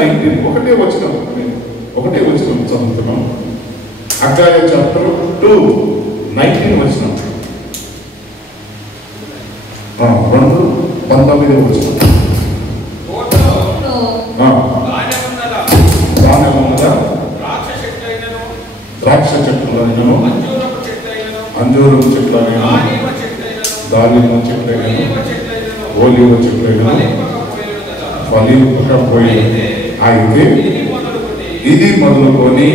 2:19 ఒకటే వచనం చదువుతున్నాం. హగ్గయి చాప్టర్ 2:19 వచనం. 2:19 వచనం. ద్రాక్ష చెట్లైనను, అంజూరపు చెట్లైనను, దానిమ్మ చెట్లైనను, ఓలివ చెట్లైనను ఫలింపకపోయినది. అయితే ఇది మొదలుకొని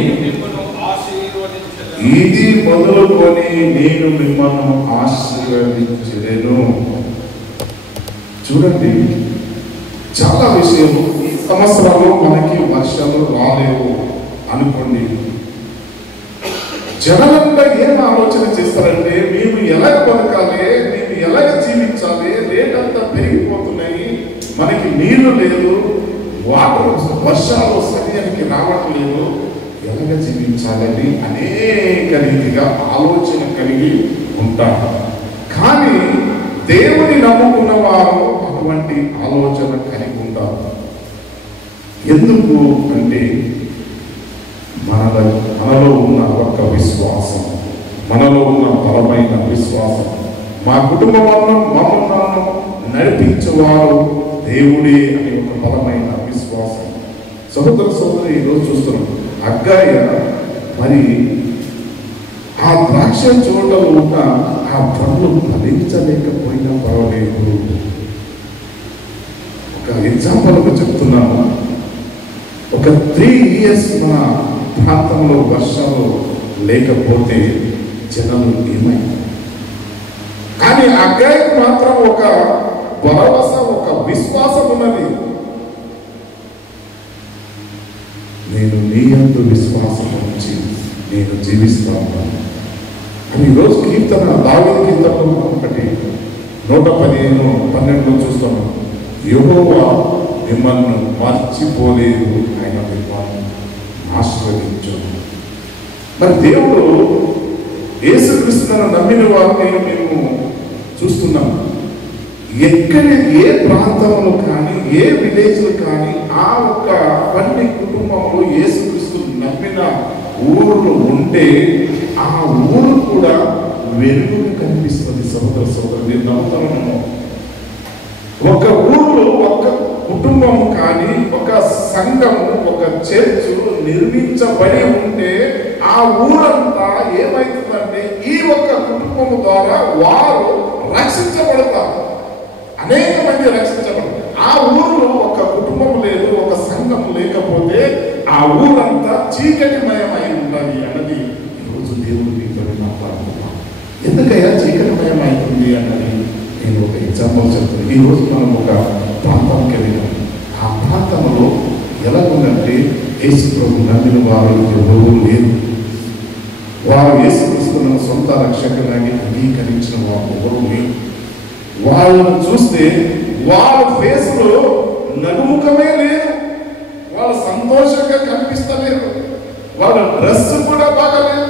నేను మిమ్మల్ని ఆశీర్వదించెదను. చూడండి, చాలా విషయాలు ఈ సంవత్సరాలు మనకి వర్షాలు రాలేవు అనుకోండి. జనాలంతా ఏం ఆలోచన చేస్తారంటే, మేము ఎలాగ బతకాలి, మేము ఎలాగ జీవించాలి, రేట్ అంతా పెరిగిపోతున్నాయి, మనకి నీళ్లు లేదు, వర్షాలు సమయానికి రావట్లేదు, ఎలాగ జీవించాలని అనేక రీతిగా ఆలోచన కలిగి ఉంటారు. కానీ దేవుని నమ్ముకున్న వారు అటువంటి ఆలోచన కలిగి ఉంటారు. ఎందుకు అంటే మనలో ఉన్న ఒక విశ్వాసం, మనలో ఉన్న బలమైన విశ్వాసం, మా కుటుంబంలో మమ్మల్ని నడిపించేవారు దేవుడే అనే ఒక బలమైన విశ్వాసం. సహోదర సహోదరి, ఈరోజు చూస్తున్నాం, హగ్గయి మరి ఆ ద్రాక్ష తోటలో ఉన్న ఆ పండ్లు ఫలించలేకపోయినా పర్వాలేదు. ఒక ఎగ్జాంపుల్గా చెప్తున్నాను. ఒక 3 years మన ప్రాంతంలో వర్షాలు లేకపోతే జనాలు ఏమైంది? కానీ హగ్గయికి మాత్రం ఒక భరోసా, ఒక విశ్వాసం ఉన్నది. నేను నీ యందు విశ్వాసం ఉంచి నేను జీవిస్తాను అని ఈరోజు కీర్తన, దావీదు కీర్తనలో 115:12 చూస్తున్నాం. యెహోవా మిమ్మల్ని మర్చిపోలేదు, ఆయన మిమ్మల్ని ఆశీర్వదించును. మరి దేవుడు యేసుక్రీస్తును నమ్మిన వారిని మేము చూస్తున్నాం. ఎక్కడ ఏ ప్రాంతంలో కానీ, ఏ విలేజ్లో కానీ, ఆ ఒక్క అన్ని కుటుంబంలో యేసుక్రీస్తు నమ్మిన ఊరు ఉంటే ఆ ఊరు కూడా వెలుగును కనిపిస్తుంది. సహోదర సహోదరు, నేను నమ్ముతాను. ఒక ఊర్లో ఒక కుటుంబం కానీ, ఒక సంఘము, ఒక చర్చ్ నిర్మించబడి ఉంటే ఆ ఊరంతా ఏమైతుందంటే ఈ ఒక్క కుటుంబం ద్వారా వారు రక్షించబడతారు. అనేక మంది రక్షించబడతారు. ఆ ఊరిలో ఒక కుటుంబం లేదు, ఒక సంఘం లేకపోతే ఆ ఊరంతా చీకటిమయమై ఉండాలి అన్నది ఈరోజు దేవుడికి మాట్లాడుతున్నాం. ఎందుకయ్యా చీకటిమయమైంది అన్నది నేను ఒక ఎగ్జాంపుల్ చెప్తాను. ఈరోజు మనం ఒక ప్రాంతానికి వెళ్ళినాం. ఆ ప్రాంతంలో ఎలా ఉందంటే యేసు ప్రభు నమ్మిన వారు ఎవరూ లేరు. వారు యేసుక్రీస్తును సొంత రక్షకులని అంగీకరించిన వారు ఎవరూ లేరు. వాళ్ళను చూస్తే వాళ్ళ ఫేస్ లో నలుముఖమే లేదు, వాళ్ళు సంతోషంగా కనిపిస్తలేరు, వాళ్ళ డ్రెస్ కూడా బాగాలేదు.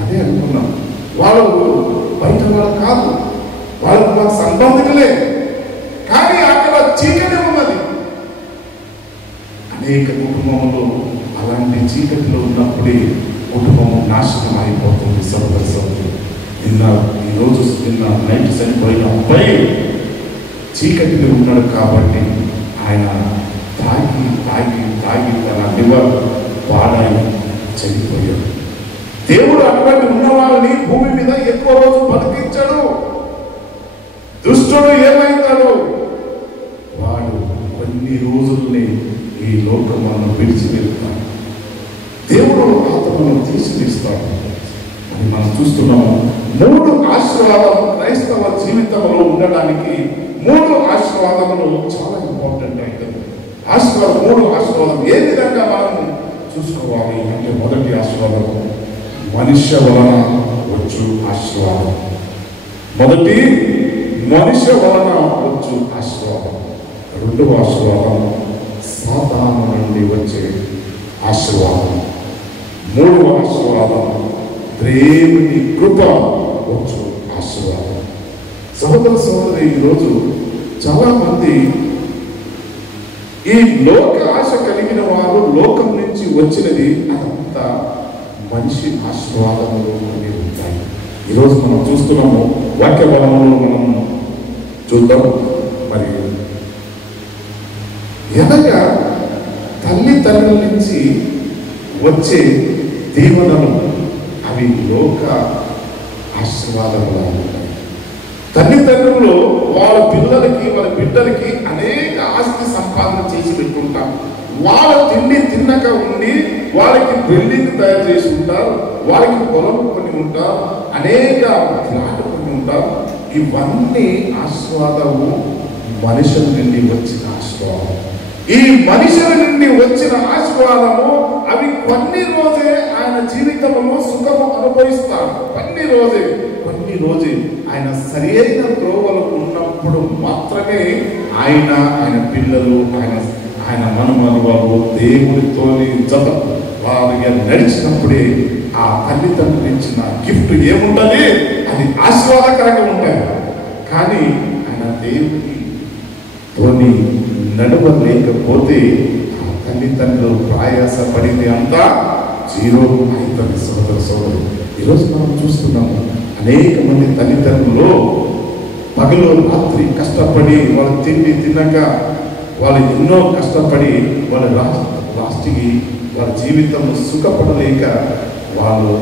అదే అనుకున్నాం, వాళ్ళు బయట వాళ్ళు కాదు, వాళ్ళకు మాకు సంబంధికులే, కానీ అక్కడ చీకటి ఉన్నది. అనేక కుటుంబంలో అలాంటి చీకటిలో ఉన్నప్పుడే కుటుంబం నాశనం అయిపోతుంది. సోదర సోదరులు, నిన్న నైట్ చనిపోయిన అబ్బాయి చీకటిలో ఉన్నాడు కాబట్టి ఆయన తాగి తాగి తాగి తన లివర్ పాడై చనిపోయాడు. దేవుడు అటువంటి ఉన్న వాళ్ళని భూమి మీద ఎక్కువ రోజు బతికించడు. దుష్టుడు ఏమైతాడు? వాడు కొన్ని రోజుల్ని ఈ లోకమును విడిచిపెడతాడు. దేవుడు ఆత్మను తీసివేస్తాడు అని మనం చూస్తున్నాము. 3 ఆశీర్వాదాలు క్రైస్తవ జీవితంలో ఉండడానికి 3 ఆశీర్వాదములు చాలా ఇంపార్టెంట్ అవుతుంది. 3 ఆశీర్వాదం ఏ విధంగా మనం చూసుకోవాలి అంటే, మొదటి ఆశీర్వాదం మనుష్య వలన వచ్చు ఆశీర్వాదం. మనుష్య వలన వచ్చు ఆశీర్వాదం. 2వ ఆశీర్వాదం సాతాను నుండి వచ్చే ఆశీర్వాదం. 3వ ఆశీర్వాదం దేవుని కృప వచ్చు ఆశీర్వాదం. సహోదర సహోదరి, ఈరోజు చాలా మంది ఈ లోక ఆశ కలిగిన వారు లోకం నుంచి వచ్చినది అదంతా మనిషి ఆశీర్వాదములు అని ఉంటాయి. ఈరోజు మనం చూస్తున్నాము, వాక్య బలములు మనం చూద్దాం. మరి ఎనగా తల్లిదండ్రుల నుంచి వచ్చే దీవెనలు అవి లోక ఆశీర్వాదములు ఉంటాయి. తల్లిదండ్రులు వాళ్ళ పిల్లలకి వాళ్ళ బిడ్డలకి అనేక ఆస్తి సంపాదన చేసి పెట్టుకుంటారు. వాళ్ళ తిండి తిన్నక ఉండి వాళ్ళకి బిల్డింగ్ తయారు చేసి ఉంటారు, వాళ్ళకి పొలం కొని ఉంటారు, అనేక ఫ్లాట్ కొని ఉంటారు. ఇవన్నీ ఆశీర్వాదము మనుషుల నుండి వచ్చిన ఆశీర్వాదం. ఈ మనుషుల నుండి వచ్చిన ఆశీర్వాదము అవి కొన్ని రోజే ఆయన జీవితంలో సుఖము అనుభవిస్తారు. కొన్ని రోజే ఆయన సరి అయిన త్రోవలు ఉన్నప్పుడు మాత్రమే ఆయన పిల్లలు ఆయన మనుమనువారు దేవుడితో జత వారిగా నడిచినప్పుడే ఆ తల్లిదండ్రులు ఇచ్చిన గిఫ్ట్ ఏముంటుంది, అది ఆశీర్వాదకరంగా ఉంటాయి. కానీ ఆయన దేవుడితోని నడవలేకపోతే ఆ తల్లిదండ్రులు ప్రయాసపడింది అంతా జీరో అవుతుంది. సోదరు ఈరోజు మనం చూస్తున్నాము, అనేక మంది తల్లిదండ్రులు పగలు రాత్రి కష్టపడి వాళ్ళు తిండి తిన్నాక వాళ్ళు ఎన్నో కష్టపడి వాళ్ళ లాస్ట్కి వాళ్ళ జీవితంలో సుఖపడలేక వాళ్ళు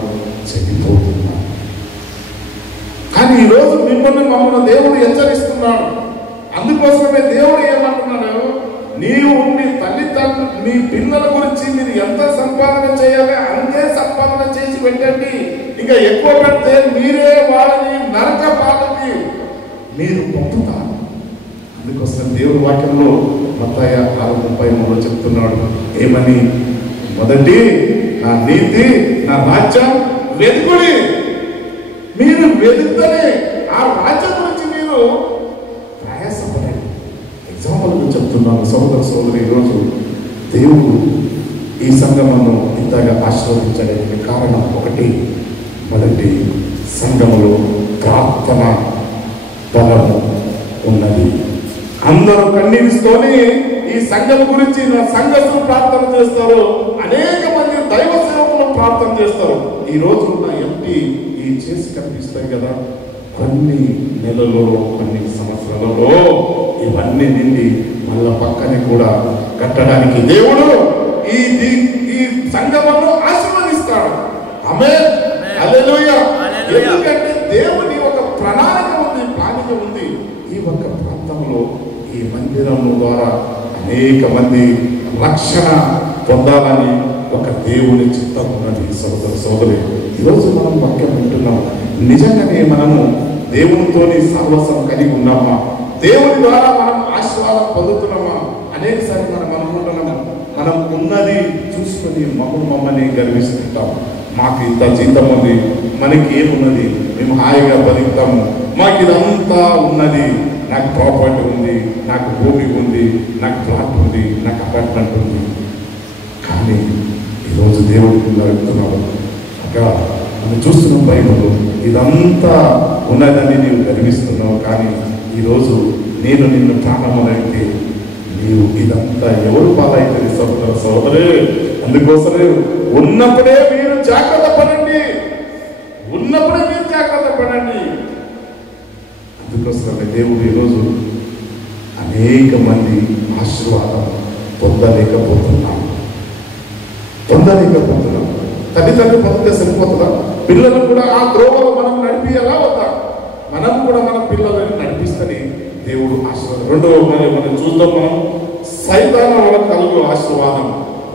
చనిపోతున్నారు. కానీ ఈరోజు మమ్మల్ని దేవుడు హెచ్చరిస్తున్నాడు. అందుకోసమే దేవుడు ఏమంటున్నాడు, నీవు మీ తల్లిదండ్రులు మీ పిల్లల గురించి మీరు ఎంత సంపాదన చేయాలి అంతే సంపాదన చేసి పెట్టండి. ఇంకా ఎక్కువ పెడితే మీరే వాళ్ళని నరక పాలకి మీరు పంపుతారు. అందుకోసం దేవుడి వాక్యంలో మత్తయి 6:33 చెప్తున్నాడు, ఏమని? మొదటి నా నీతి నా రాజ్యం వెతుకుడి. మీరు వెతుకుతనే ఆ రాజ్యం గురించి మీరు ప్రయాసపడండి. ఎగ్జాంపుల్ చెప్తున్నాను సోదరి, ఈరోజు దేవుడు ఈ సంఘమును ఇంతగా ఆశీర్వదించడానికి కారణం ఒకటి, మొదటి సంఘములో ప్రార్థన బలము ఉన్నది. అందరూ కన్నీరుస్తోనే ఈ సంఘం గురించి నా సంఘస్థులు ప్రార్థన చేస్తారు, అనేక మంది దైవ సేవకులు ప్రార్థన చేస్తారు. ఈ రోజు ఉన్న ఎంటీ ఈ చేసి కనిపిస్తాయి కదా, కొన్ని నెలలో కొన్ని సంవత్సరాలలో ఇవన్నీ నిండి మళ్ళా పక్కనే కూడా కట్టడానికి దేవుడు ఈ సంఘమును ఆశీర్వదిస్తాడు. ఆమేన్, హల్లెలూయా. ఎందుకంటే దేవుని ఒక ప్రణాళిక ఉంది. ఈ ఒక్క ప్రాంతంలో ఈ మందిరం ద్వారా అనేక మంది రక్షణ పొందాలని ఒక దేవుని చిత్తం ఉన్నది. సోదరి ఈరోజు మనం వాక్యం వింటున్నాం, నిజంగానే మనము దేవునితోని సహవాసం కలిగి ఉన్నామా? దేవుని ద్వారా మనం ఆశీర్వాదం పొందుతున్నామా? అనేకసారి మనం అనుకుంటున్నాము, మనం ఉన్నది చూసుకొని మమ్మల్ని గర్విస్తుంటాం. మాకు ఇంత జీతం ఉంది, మనకి ఏమున్నది, మేము హాయిగా బతుకుతాము, మాకు ఇదంతా ఉన్నది, నాకు ప్రాపర్టీ ఉంది, నాకు భూమి ఉంది, నాకు ప్లాట్ ఉంది, నాకు అపార్ట్మెంట్ ఉంది. కానీ ఈరోజు దేవుడికి నడుపుతున్నాడు అక్క, మనం చూస్తున్నాం బైబిల్లో ఇదంతా ఉన్నదని నీవు గర్విస్తున్నావు. కానీ ఈరోజు నేను నిన్ను ప్రాణమనైతే నీవు ఇదంతా ఎవరు పాలైతుంది సోదరు. అందుకోసమే ఉన్నప్పుడే మీరు జాగ్రత్త పడండి. అందుకోసమే దేవుడు ఈరోజు అనేక మంది ఆశీర్వాదం పొందలేకపోతున్నాం. తల్లిదండ్రులు పొందితే సరిపోతుందా? పిల్లలు కూడా ఆ ద్రోవలో మనం నడిపియాలా వద్దా? మనం కూడా మన పిల్లలని నడిపిస్తని దేవుడు ఆశీర్వాదం. రెండవ మనం చూద్దాం, మనం సైతాను వల్ల కలుగు ఆశీర్వాదం.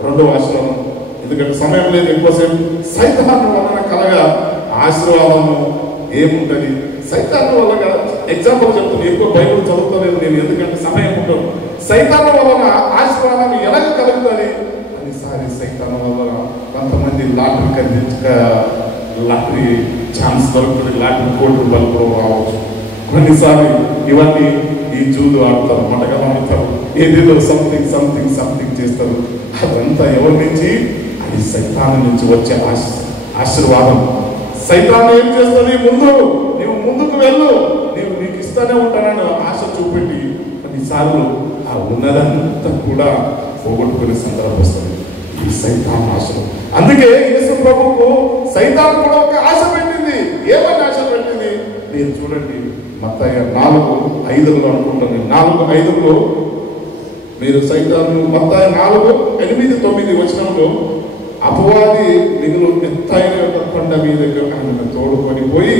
రెండవ ఆశీర్వాదం, ఎందుకంటే సమయం లేదు ఎక్కువసేపు. సైతాను వలన కలగా ఆశీర్వాదము ఏముంటది? సైతాను వల్ల ఎగ్జాంపుల్ చెప్తాను, ఎక్కువ బైబిల్ చదువుతలేదు నేను, ఎందుకంటే సమయం ఉంటుంది. సైతాను వలన ఆశీర్వాదం ఎలా కలుగుతుంది? అనిసారి సైతాను వల్ల కొంతమంది లాటరీ ఛాన్స్ దొరుకుతుంది, లాటరీ ₹1,00,00,000 రావచ్చు. కొన్నిసార్లు ఇవన్నీ ఈ జూలు ఆడతారు, మటకలు ఆడతారు, ఏదేదో సంథింగ్ చేస్తారు. అదంతా ఎవరి నుంచి? అది సైతాను నుంచి వచ్చే ఆశీర్వాదం. సైతాను ఏం చేస్తుంది? నీవు ముందుకు వెళ్ళు, నీకు ఇస్తానే ఉంటానని ఆశ చూపెట్టి కొన్నిసార్లు ఆ ఆ ఉన్నదంతా కూడా పోగొట్టుకునే సందర్భం వస్తుంది. ఈ సైతాన్ ఆశలు. అందుకే యేసు ప్రభువుకు సైతాన్ కూడా ఒక ఆశ పెట్టింది. ఏమని ఆశ పెట్టింది? మీరు చూడండి, మత్తయి 4:5 అనుకుంటాను. 4:5 మీరు సైతాను మత్తయి 4:8-9 వచనంలో అపవాది మిగులు ఎత్తైన యొక్క కొండ మీదకి ఆయన తోడుకొని పోయి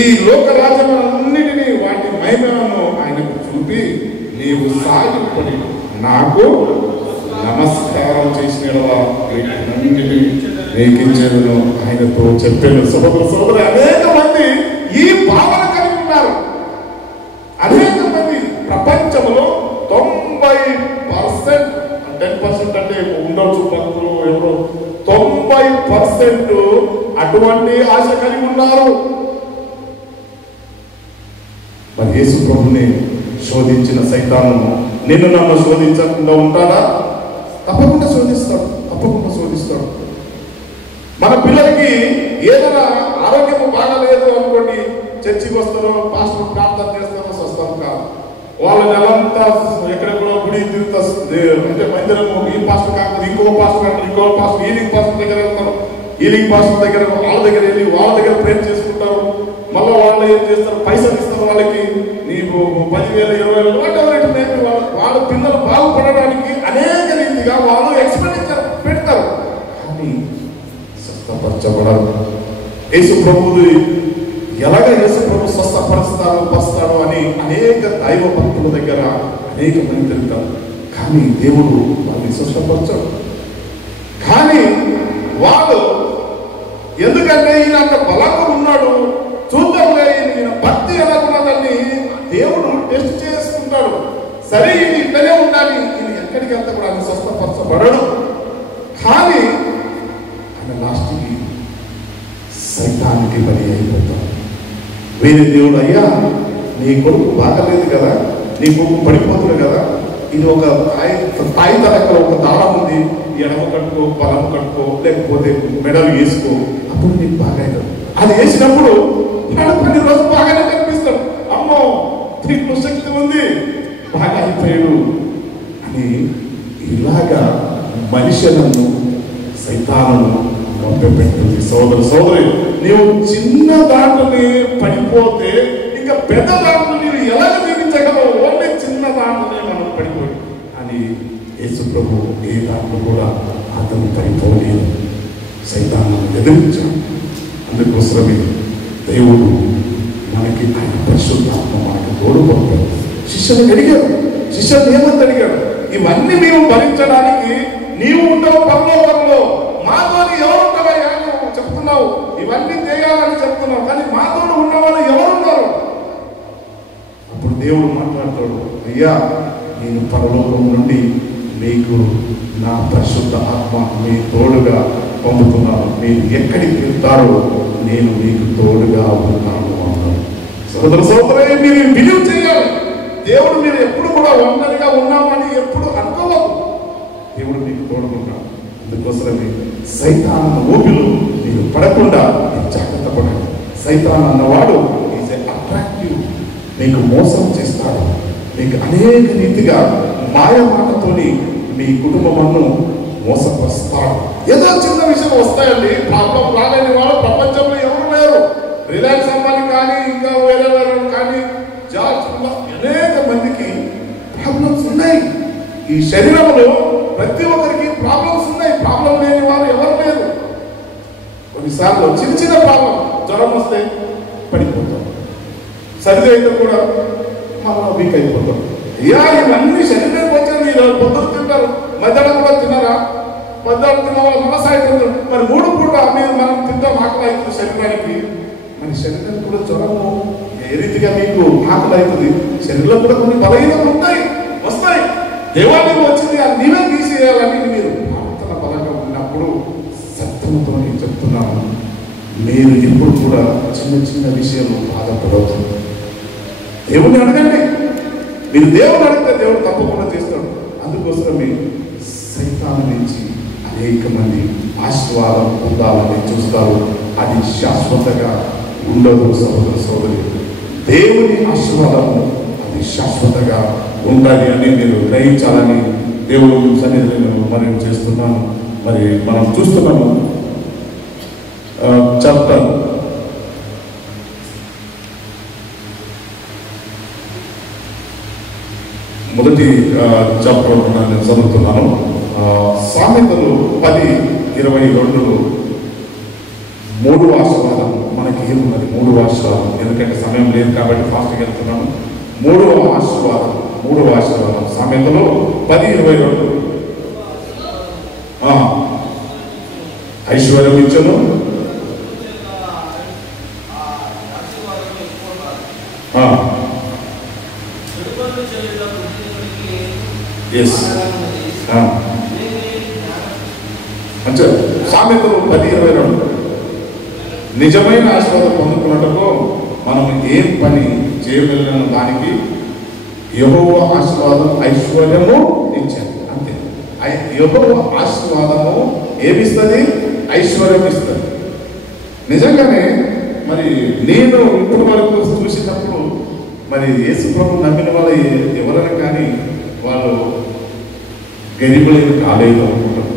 ఈ లోక రాజ్యాలన్నిటినీ వాటి మహిమను ఆయనకు చూపి, నీవు సాగిపడి నాకు నమస్కారం చేసిన వీటన్నిటినీ నీకించేదను ఆయనతో చెప్పాను. సోదరు అనేక మంది ఈ భావన కలిగి ఉన్నారు. అనేక మంది ప్రపంచంలో 90%, 10% అంటే ఉండొచ్చు భక్తులు ఎవరు, 90% అటువంటి ఆశ కలిగి ఉన్నారు. మరి యేసు ప్రభుని శోధించిన సైతాను నిన్ను నన్ను శోధించకుండా ఉంటాడా? తప్పకుండా శోధిస్తాడు, తప్పకుండా శోధిస్తాడు. మన పిల్లలకి ఏదైనా ఆరోగ్యం బాగాలేదు అనుకోండి, చర్చికి వస్తారో, పాస్టర్ ప్రార్థన చేస్తారో, స్వస్థం కాదు. వాళ్ళ నెలంతా ఎక్కడెక్కడో గుడి తిరుగుతా, అంటే మందిరము ఈ పాస్టర్ కాకపోతే ఇంకో పాస్టర్ అంటే ఇంకో పాస్టర్, హీలింగ్ పాస్టర్ దగ్గర వెళ్తారు. హీలింగ్ పాస్టర్ దగ్గర వాళ్ళ దగ్గర వెళ్ళి వాళ్ళ దగ్గర ప్రేర్ చేసుకుంటారు. మళ్ళీ వాళ్ళు ఏం చేస్తారు, పైసలు ఇస్తారు వాళ్ళకి. నీకు 10,000, 20,000 వాటెవర్ నేర్పి వాళ్ళ పిల్లలు బాగుపడడానికి అనేక రీతిగా వాళ్ళు ఎక్స్పెండిచర్ పెడతారు. కానీ స్వస్థపరచబడరు. యేసు ప్రభువు ఎలాగ యేసు ప్రభు స్వస్థపరుస్తాడు అని అనేక దైవ భక్తుల దగ్గర అనేక మంది తిరుగుతారు. కానీ దేవుడు వాళ్ళని స్వస్థపరచాడు. కానీ వాళ్ళు ఎందుకంటే ఈయన అంత బలంగా ఉన్నాడు, చూద్దాంలే ఈయన భక్తి ఎలా ఉన్నదని దేవుడు టెస్ట్ చేసుకుంటాడు. సరే ఇది ఇక్కడే ఉండాలి, ఇది ఎక్కడికి వెళ్తా కూడా ఆయన స్వస్థపరచబడడు. కానీ ఆయన లాస్ట్కి సైతానికి బలి అయిపోతాడు. వేరే దేవుడు, అయ్యా నీ కొడుకు బాగలేదు కదా, నీ కొడుకు పడిపోతుంది కదా, ఇది ఒక తాయిత లెక్క ఒక దారం ఉంది, ఎడమ కట్టుకో, బలం కట్టుకో, లేకపోతే మెడలు వేసుకో, అప్పుడు నీకు బాగా అవుతుంది. అది వేసినప్పుడు 10 రోజులు బాగానే కనిపిస్తాడు. అమ్మో దీంట్లో శక్తి ఉంది, బాగా అయిపోయాడు అని ఇలాగా మనుషులను సైతాలను మొదలుపెట్టింది. సోదరి, నీవు చిన్న దాంట్లోనే పడిపోతే ఇంకా పెద్ద దాంట్లో నీవు ఎలా జీవించగలవు? ఓన్లీ చిన్న దాంట్లోనే మనం పడిపోయి అని యేసు ప్రభు ఏ దాంట్లో కూడా అతను పడిపోలేదు. సైతాన్ని ఎదిరించాడు. అందుకోసమే దేవుడు మనకి ఆయన పరిశుద్ధాత్మ మనకి తోడుపడతాడు. శిష్యుని అడిగాడు, శిష్యుని ఏమంత అడిగాడు, ఇవన్నీ మేము భరించడానికి నీవు ఉండవు పరలోకంలో, మాతో ఎవరు ఉంటావయ్యా? నువ్వు చెప్తున్నావు ఇవన్నీ చేయాలని చెప్తున్నావు, కానీ మాతో ఉన్నవాళ్ళు ఎవరున్నారు? అప్పుడు దేవుడు మాట్లాడతాడు, అయ్యా నేను పరలోకం నుండి మీకు నా పరిశుద్ధ ఆత్మ మీ తోడుగా పంపుతున్నాను. మీరు ఎక్కడికి వెళ్తారో నేను మీకు తోడుగా ఉన్నాను అన్నాడు. సోదరు మీరు బిలీవ్ చేయాలి. దేవుడు మీరు ఎప్పుడు కూడా ఒంటరిగా ఉన్నామని ఎప్పుడు అనుకోవద్దు. దేవుడు మీకు తోడుకుంటాడు. అందుకోసమే సైతాను ఊపిలో మీరు పడకుండా జాగ్రత్త పడండి. సైతాన్ అన్నవాడు ఈజ్ అట్రాక్టివ్, మీకు మోసం చేస్తాడు. మీకు అనేక రీతిగా మాయ మాటతోని మీ కుటుంబమును మోసపరుస్తాడు. ఏదో చిన్న విషయం వస్తాయండి, ప్రాబ్లం రాలేని వాడు ప్రపంచంలో ఎవరు లేరు. రిలయన్స్ అంబానీ కానీ ఇంకా వేరే కానీ అనేక మందికి ప్రాబ్లమ్స్ ఉన్నాయి. ఈ శరీరంలో ప్రతి ఒక్కరికి ప్రాబ్లమ్స్ ఉన్నాయి. ప్రాబ్లం లేని వారు ఎవరు లేరు. కొన్నిసార్లు చిన్న చిన్న ప్రాబ్లం, జ్వరం వస్తే పడిపోతాం, సర్ది అయితే కూడా మనం వీక్ అయిపోతాం. అయ్యా ఇవన్నీ శరీరానికి వచ్చారు. మీరు పొద్దున తింటారు, మధ్యాహ్నం కూడా తిన్నారా? మధ్యాహ్నం తిన్న వాళ్ళు మనసాయి తింటారు. మరి 3 పూట మీరు మనం తింటాం, ఆకలి అవుతుంది శరీరానికి. మరి శరీరానికి కూడా జ్వరము ఏ రీతిగా మీకు ఆకలి అవుతుంది, శరీరంలో కూడా కొన్ని బలహీనతలు వస్తాయి. దేవాలయం వచ్చింది, అది నీవే తీసేయాలని మీరు ప్రార్థన బలంగా ఉన్నప్పుడు సత్యంతో నేను చెప్తున్నాను, మీరు ఎప్పుడు కూడా చిన్న చిన్న విషయంలో బాధపడవద్దు. దేవుడిని అడగండి. మీరు దేవుడు అడిగితే దేవుడు తప్పకుండా చేస్తాడు. అందుకోసమే సైతాను నుంచి అనేక మంది ఆశీర్వాదం పొందాలని చూస్తారు. అది శాశ్వతంగా ఉండదు. సోదరి, దేవుని ఆశీర్వాదము అది శాశ్వతంగా ఉండాలి అని మీరు గ్రహించాలని దేవుడు సన్నిధిని మనం చేస్తున్నాను. మరి మనం చూస్తున్నాము చాప్టర్ మొదటి చాప్టర్ నేను చదువుతున్నాను. సామెతలు 10:22 3వ ఆశీర్వాదం మనకి ఏమున్నది? 3వ ఆశీర్వాదం, ఎందుకంటే సమయం లేదు కాబట్టి ఫాస్ట్గా వెళ్తున్నాను. 3వ ఆశీర్వాదం సామెతలు 10:22 ఐశ్వర్యం ఇచ్చను, అంటే సామెతలు 10:22 నిజమైన ఆశీర్వాదం పొందుకున్నట్టుకు మనం ఏం పని చేయగలిగిన దానికి యెహోవా ఆశీర్వాదం ఐశ్వర్యము ఇచ్చాడు. అంతే. యెహోవా ఆశీర్వాదము ఏమిస్తుంది? ఐశ్వర్యం ఇస్తుంది. నిజంగానే మరి నేను ఇప్పటి వరకు చూసినప్పుడు మరి యేసు ప్రభు నమ్మిన వాళ్ళు ఎవరైనా కానీ వాళ్ళు గరీబులైన కాలేదు అనుకుంటారు.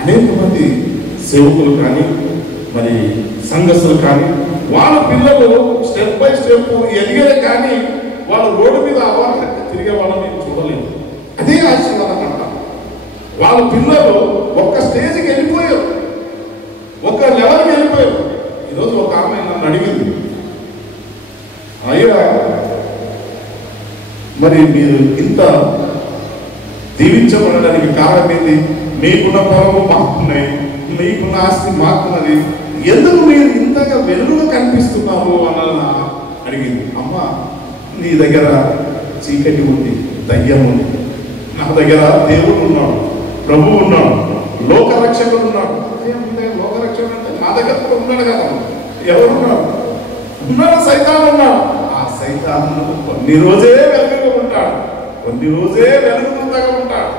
అనేక మంది సేవకులు కానీ మరి సంఘస్థులు కానీ వాళ్ళ పిల్లలు స్టెప్ బై స్టెప్ ఎదిగేదే కానీ వాళ్ళు రోడ్డు మీద అవార్డు తిరిగే వాళ్ళని నేను చూడలేదు. అదే ఆశీర్వాదం అంట. వాళ్ళ పిల్లలు ఒక్క స్టేజ్కి వెళ్ళిపోయారు, ఒక లెవెల్కి వెళ్ళిపోయారు. ఈరోజు ఒక ఆమె నన్ను అడిగింది, అయ్యా మరి మీరు ఇంత దీవించబడడానికి కారణం ఏంటి? మీకున్న పొలము మాకున్నాయి, మీకున్న ఆస్తి మాకున్నది, ఎందుకు మీరు ఇంతగా వెలుగుగా కనిపిస్తున్నారు అని అడిగింది. అమ్మ, నీ దగ్గర చీకటి ఉంది, దయ్యం ఉంది, నా దగ్గర దేవుడు ఉన్నాడు, ప్రభువు ఉన్నాడు, లోకరక్షకుడు ఉన్నాడు. లోకరక్షకుడు అంటే నా దగ్గర కూడా ఉన్నాడు కదా. ఎవరున్నాడు? ఉన్నాడు, సైతాను ఉన్నాడు. ఆ సైతాను కొన్ని రోజే వెలుగుగా ఉంటాడు, కొన్ని రోజే వెలుగుతుండగా ఉంటాడు.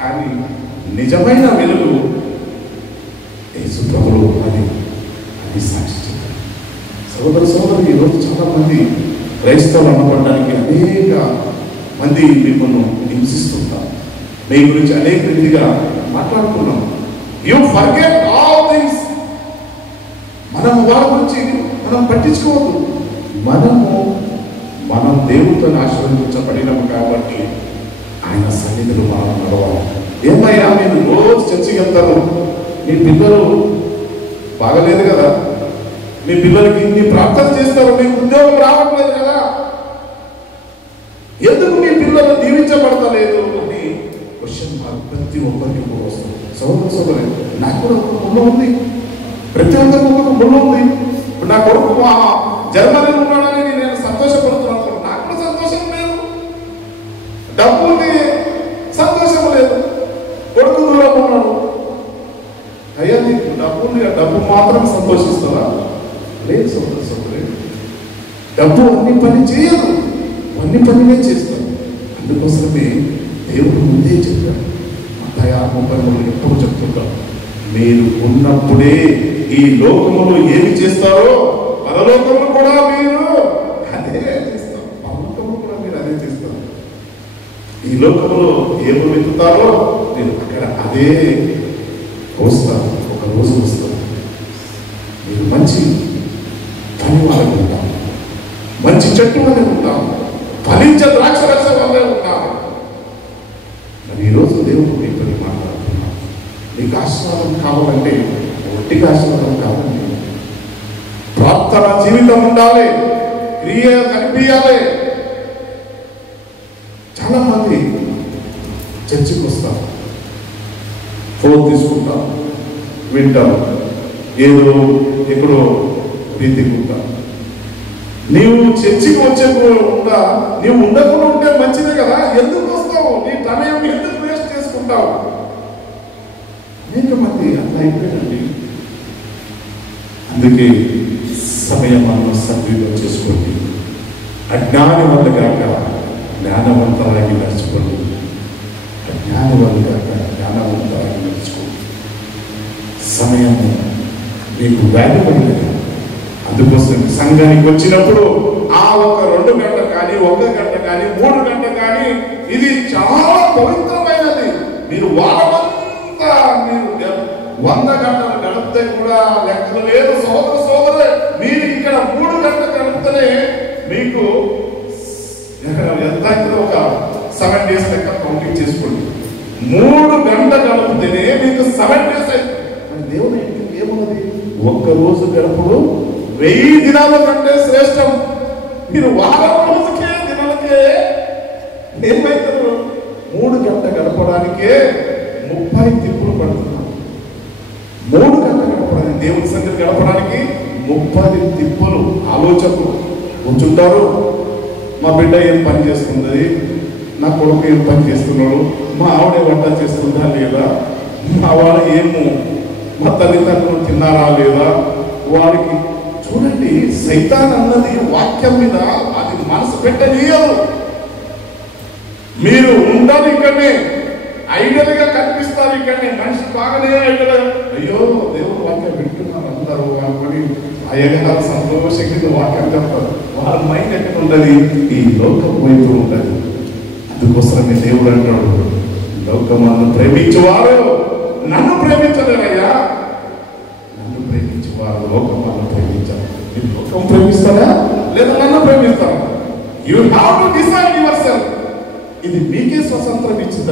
కానీ నిజమైన వెలుగు యేసు ప్రభువు అది సాక్షి చెప్పారు. సోదరులు, ఈరోజు చాలా మంది క్రైస్తవులు అనబడడానికి అనేక మంది మిమ్మల్ని హింసిస్తుంటారు. మీ గురించి అనేక రీతిగా మాట్లాడుతున్నాం. You forget all things. మనం వాళ్ళ గురించి మనం పట్టించుకోవద్దు. మనం దేవుడితో ఆశీర్వదించబడినాము కాబట్టి ఆయన సన్నిధిలో మనం నడవాలి. ఏమయ్యా మీరు రోజు చర్చికి వెళ్తారు, మీ పిల్లలు బాగలేదు కదా, మీ పిల్లలకి ఇన్ని ప్రార్థన చేస్తారు, మీకు ఉద్యోగం రావట్లేదు కదా, ఎందుకు మీ పిల్లలు దీవించబడతలేదు అని క్వశ్చన్ మార్క్ ప్రతి ఒక్కరికి కూడా వస్తుంది. సోదరి, నాకు కూడా ఒక ముళ్ళ ఉంది, ప్రతి ఒక్కరికి ఒక ముళ్ళ ఉంది. నా కొడుకు జర్మనీలో ఉన్నాడని నేను సంతోషపడుతున్నాను, నాకు కూడా సంతోషం లేదు. డబ్బు ఉంది, సంతోషం లేదు. కొడుకు దూరం ఉన్నాడు, అయ్యా నీకు డబ్బు ఉంది, డబ్బు మాత్రం సంతోషిస్తారా? లేదు సోదరి, డబ్బు అన్ని పని చేయదు, అన్ని పనినే చేస్తాడు. అందుకోసమే దేవుడు ముందే చెప్పాడు. మత్తయి 6:33 ఎప్పుడు చెప్తుంటాం, మీరు ఉన్నప్పుడే ఈ లోకములో ఏమి చేస్తారో పరలోకములు కూడా మీరు అదే చేస్తారు, పరలోకములు కూడా మీరు అదే చేస్తారు. ఈ లోకములో ఏమి వెతుకుతారో మీరు అక్కడ అదే వస్తారు. ఒక రోజు వస్తారు, మీరు మంచి పని వాళ్ళకి ఉంటారు, మంచి చెట్టు వల్లే ఉంటాం, ఫలించే ద్రాక్ష రక్ష వల్లే ఉంటాం. మరి ఈరోజు దేవుడు మీతో మాట్లాడుతున్నాం. మీకు ఆశీర్వాదం కావాలంటే ఒట్టిగా ఆశీర్వాదం కావాలండి, ప్రార్థన జీవితం ఉండాలి, క్రియ కనిపించాలి. చాలా మంది చర్చికి వస్తారు, ఫోన్ తీసుకుంటాం, వింటాం, ఏదో ఎక్కడో రీతికి ఉంటాం. నీవు చర్చికి వచ్చే ఉంటా, నీవు ఉండకుండా ఉంటే మంచిదే కదా, ఎందుకు వస్తావు? నీ సమయం ఎందుకు వేస్ట్ చేసుకుంటావు? అనేక మంది అట్లా అయిపోయారండి. అందుకే సమయం మనం సద్వినియోగం చేసుకోండి. అజ్ఞాని వల్ల కాక జ్ఞానవంతరాగి నడుచుకోండి, అజ్ఞాని వల్ల కాక జ్ఞానవంతరాగి నడుచుకోండి. సమయం మీకు వాల్యుబుల్. అందుకోసం సంఘానికి వచ్చినప్పుడు ఆ ఒక 2 గంట కానీ, 1 గంట కానీ, 3 గంట కానీ ఇది చాలా పవిత్రమైనది. మీరు వారమంతా మీరు 100 గంటలు గడిపితే కూడా లెక్కలు లేదు. సోదరు మీరు ఇక్కడ 3 గంటలు గడిపితేనే మీకు ఎంత అవుతుందో ఒక 7 డేస్ లెక్క కౌంటింగ్ చేసుకోండి. 3 గంటలు గడిపితేనే మీకు 7 డేస్ అవుతుంది. దేవుడు ఏమున్నది, ఒక్క రోజు గడుపుడు 1000 దినాల కంటే శ్రేష్టం. మీరు వారం రోజుకే దినాలకే ఏమైతారు? 3 గంటలు గడపడానికే 30 తిప్పులు పడుతున్నారు. 3 గంటలు గడపడానికి, దేవుని సన్నిధిని గడపడానికి 30 తిప్పులు. ఆలోచనలు కూర్చుంటారు. మా బిడ్డ ఏం పని చేస్తుంది, నా కొడుకు ఏం పని చేస్తున్నాడు, మా ఆవిడ వంట చేస్తుందా లేదా, మా వాడు ఏమో, మా తల్లిదండ్రులు తిన్నారా లేదా, వాడికి చూడండి. సైతాన్ అన్నది వాక్యం మీద అది మనసు పెట్టనీయదు. మీరు ఉంటారు ఇక్కడనే, ఐడియల్ గా కనిపిస్తారు ఇక్కడనే, మనిషి బాగానే ఐడియల్. అయ్యో దేవుడు వాక్యం వింటున్నారు అందరూ అనుకుని అయ్యగారు సంతోషంగా వాక్యం చెప్తారు. వాళ్ళ మైండ్ ఎక్కడ ఉంటుంది, ఈ లోకం వైపు ఉంటుంది. అందుకోసమే దేవుడు అంటాడు, లోకమాలను ప్రేమించేవారు నన్ను ప్రేమించలేరయ్యా, నన్ను ప్రేమించేవారు లోకమాలను ప్రేమించారు. మీరు లోకం ప్రేమిస్తారా లేదా నన్ను ప్రేమిస్తారా? You have to decide yourself. ఇది మీకే స్వతంత్రం ఇచ్చిన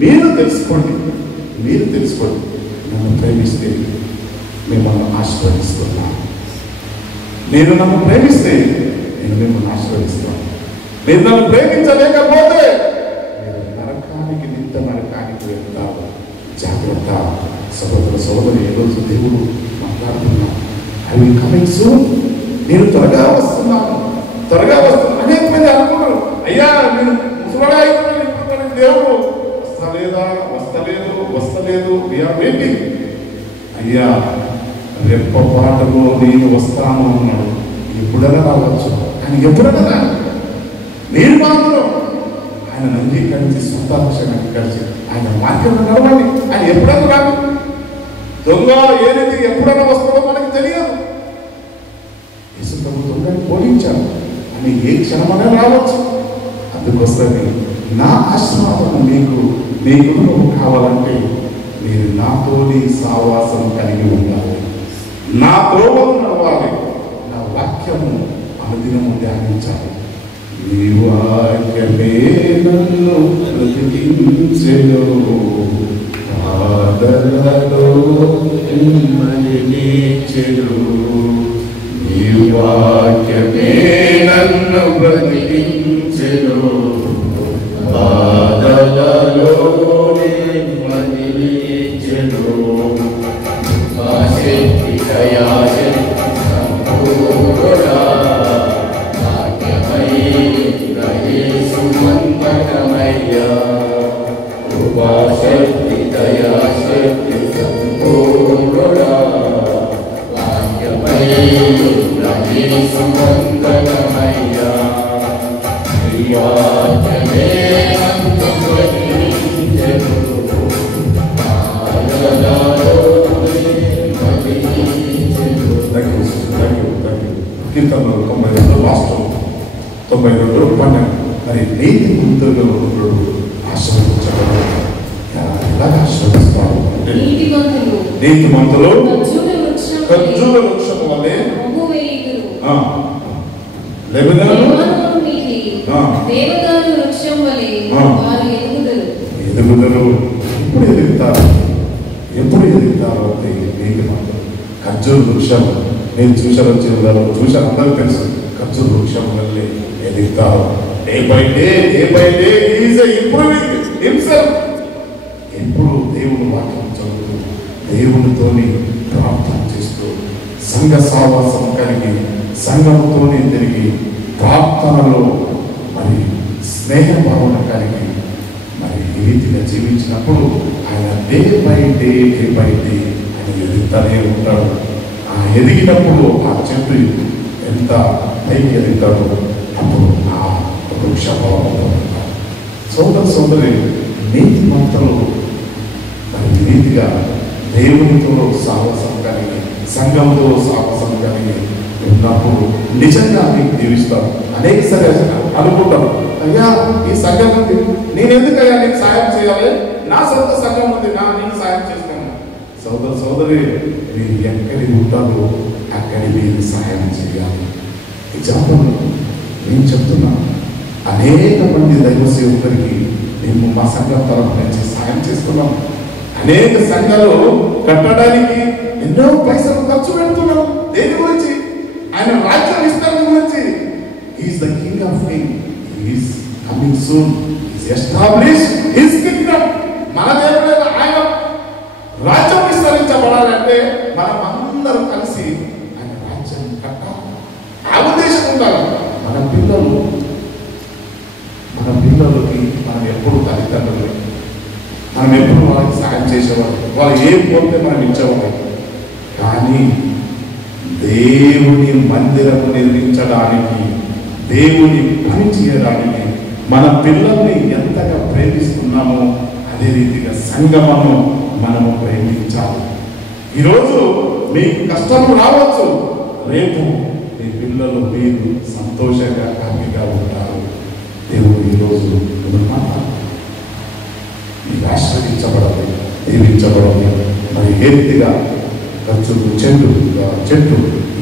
మీరు తెలుసుకోండి. నన్ను ప్రేమిస్తే మిమ్మల్ని ఆశీర్వదిస్తున్నాను. నేను నన్ను ప్రేమిస్తే నేను మిమ్మల్ని ఆశీర్వదిస్తాను. మీరు నన్ను ప్రేమించలేకపోతే మీరు నరకానికి, నిత్య నరకానికి వెళ్తారు. జాగ్రత్త సోదరి. ఈ రోజు దేవుడు మాట్లాడుతున్నాను, ఐ విల్ కమింగ్ సూన్. నేను త్వరగా వస్తున్నాను. అనేక మంది అనుకుంటారు, అయ్యా నేను ముసలాడా అయిపోయాను, ఇప్పుడు దేవుడు వస్తలేదు. We are waiting. అయ్యా రెప్పపాటలో నేను వస్తాను అన్నాడు. ఎప్పుడైనా రావచ్చు, ఆయన ఎప్పుడైనా రాను. నేను మాత్రం ఆయన అంగీకరించి సంతాపంగా కలిసి ఆయన మార్గంలో నడవాలి. ఆయన ఎప్పుడైనా రాను. దొంగ ఏది ఎప్పుడైనా వస్తాడో మనకి తెలియదు. యేసు ప్రభు దొంగని పోలించాడు అని ఏ క్షణమైనా రావచ్చు. అందుకోసమే నా ఆశీర్వాదం మీకు కావాలంటే మీరు నాతోని సావాసం కలిగి ఉండాలి, నా త్రోవను నడవాలి, నా వాక్యము అనుదినము ధ్యానించాలి. నీ వాక్యమే నన్ను బ్రతికించెను, ఆదరణలో నెమ్మది నీచెను. నీ వాక్యమే నన్ను బ్రతికించెను, ఆదరణలో నెమ్మది నీచెను. ఆశక్తి దయాశక్తి సంపూర్ణుడా, భాగ్యమై యేసు వందనమయ్యా. కృపాశక్తి దయాశక్తి సంపూర్ణుడా, భాగ్యమై యేసు వందనమయ్యా. వాక్యమే నన్ను బ్రతికించెను, కీర్తనలు 92 లాస్ట్ 92 12. మరి నీతి మంతులు ఆశీర్వదించబడు. ఎలా ఆశీర్వదిస్తాడు అంటే నీతి మంతులు ఖర్జూర వృక్షం వలె ఎదుగుదరు. ఎప్పుడు ఎదుగుతారు అంటే నీతి మంతులు ఖర్జూర వృక్షం. నేను చూశాను అందరూ తెలుసు. ఖర్జూర వృక్షం వల్లే ఎదుగుతారు. Day by day is improving himself. ఎప్పుడు దేవుని వాక్యం చదువుతూ, దేవునితోని ప్రార్థన చేస్తూ, సంఘ సావాసం కలిగి, సంఘంతోనే తిరిగి, ప్రార్థనలో మరి స్నేహ భావన కలిగి మరి ఈ రీతిగా జీవించినప్పుడు ఆయన డే బై డే ఆయన ఎదుగుతానే ఉంటాడు. ఆ ఎదిగినప్పుడు ఆ చెట్టు ఎంత పైకి ఎదుగుతాడో అప్పుడు ఆ వృక్షభావంతో ఉంటాడు. సోదరి నీతి మంత్రులు మరి నీతిగా దేవునితో సాహసం కలిగి, సంఘంతో సాహసం కలిగి ఉన్నప్పుడు నిజంగా మీకు జీవిస్తాం. అనేక సరే అనుకుంటాం, అయ్యా ఈ సంఘం ఉంది, నేను ఎందుకయ్యా నీకు సాయం చేయాలి, నా సొంత సంఘం ఉంది, నేను సాయం చేస్తాను. సోదరి మీరు ఎక్కడి ఉంటారో అక్కడి మీరు సహాయం చేయాలి. ఎగ్జాంపుల్ నేను చెప్తున్నా, అనేక మంది దైవ సేవకులకి మేము మా సంఘం తరఫు నుంచి సాయం చేస్తున్నాం. అనేక సంఘాలు కట్టడానికి ఎన్నో పైసలు ఖర్చు పెడుతున్నాం. దేని గురించి? ఆయన రాజ్య విస్తరణ గురించి. Is the king of king, is coming soon, is establish his Kingdom. మన దేవుడు ఆయన రాజ్యం విస్తరించబడాలంటే మనం అందరం కలిసి ఆయన రాజ్యం కట్టాలి. ఆ ఉద్దేశం ఉండాలి. మన పిల్లలకి మనం ఎప్పుడు తల్లిదండ్రులు, మనం ఎప్పుడు వాళ్ళకి సాయం చేసేవాళ్ళు, వాళ్ళు ఏం పోతే మనం ఇచ్చేవాళ్ళు. కానీ దేవుని మందిరము నిర్మించడానికి, దేవుని పని చేయడానికి మన పిల్లల్ని ఎంతగా ప్రేమిస్తున్నామో అదే రీతిగా సంగమను మనము ప్రేమించాలి. ఈరోజు మీకు కష్టం రావచ్చు, రేపు మీ పిల్లలు మీరు సంతోషంగా హ్యాపీగా ఉంటారు. దేవుడు ఈరోజు మీకు ఆశ్రయించబడాలి, దీవించబడాలి. మరి ఏ రీతిగా చెట్టు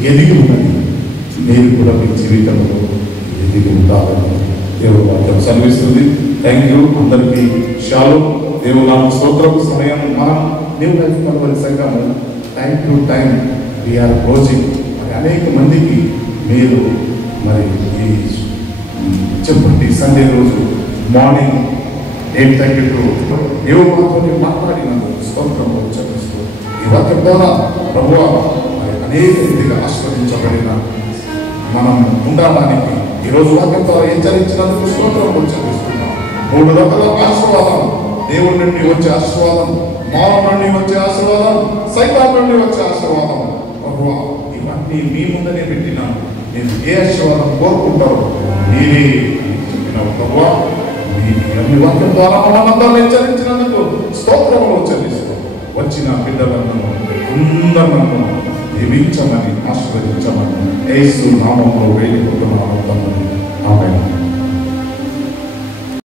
ఎదిగి ఉన్నది, మీరు కూడా మీ జీవితంలో ఎదిగి ఉంటారని దేవుడు వాక్యం సెలవిస్తుంది. థ్యాంక్ యూ అందరికీ. షాలోమ్. దేవుడు నామ స్తోత్రం. సమయం మనం న్యూ లైఫ్ కల్వరి సంఘము time to time we are closing. మరి అనేక మందికి మీరు మరి ఈ చెప్పండి, సండే రోజు మార్నింగ్ 8:30 దేవుడు మాతో మాట్లాడినందుకు స్తోత్రం చెల్లిస్తూ ఈ వాక్యం ద్వారా ప్రభువా మరి అనేక రీతిగా ఆస్వాదించబడిన మనం ఉండడానికి ఈరోజు వాక్యం ద్వారా హెచ్చరించినందుకు స్తోత్రం చెల్లిస్తున్నాం. 3 రకాల ఆశీర్వాదం, దేవుడి నుండి వచ్చే ఆశీర్వాదం, మానవ నుండి వచ్చే ఆశీర్వాదం, సైతాన్ నుండి వచ్చే ఆశీర్వాదం. ప్రభువా ఇవన్నీ మీ ముందనే పెట్టినాను, నేను ఏ ఆశీర్వాదం కోరుకుంటారో మీరే చెప్పినావు. ప్రభువా మీ వాక్యం ద్వారా మనందరూ హెచ్చరించినందుకు స్తోత్రములు చెల్లిస్తూ వచ్చిన బిడ్డలను అందరూ దీవించమని ఆశీర్వదించమని యేసు నామములో వేడుకుంటున్నాము.